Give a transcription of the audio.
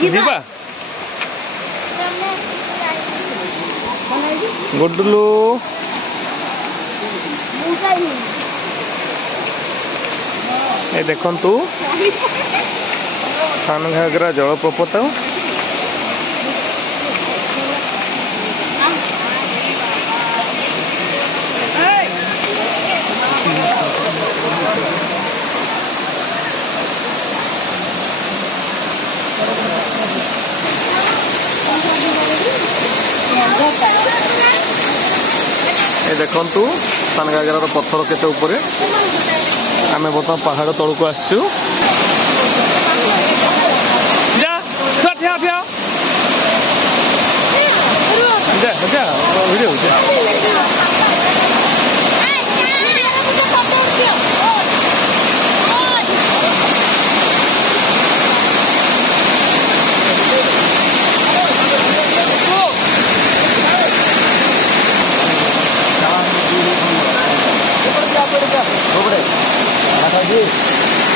ଯିବା ଗୁଡୁଲୁ ଏ ଦେଖନ୍ତୁ ସାନଘାଗରା ଜଳପ୍ରପାତ ए देखंतु सानघागरार पत्थर केते ऊपर आमे बर्तमान पहाड़ तलू आसचु जा ठिया ठिया जा जा वीडियो जा जी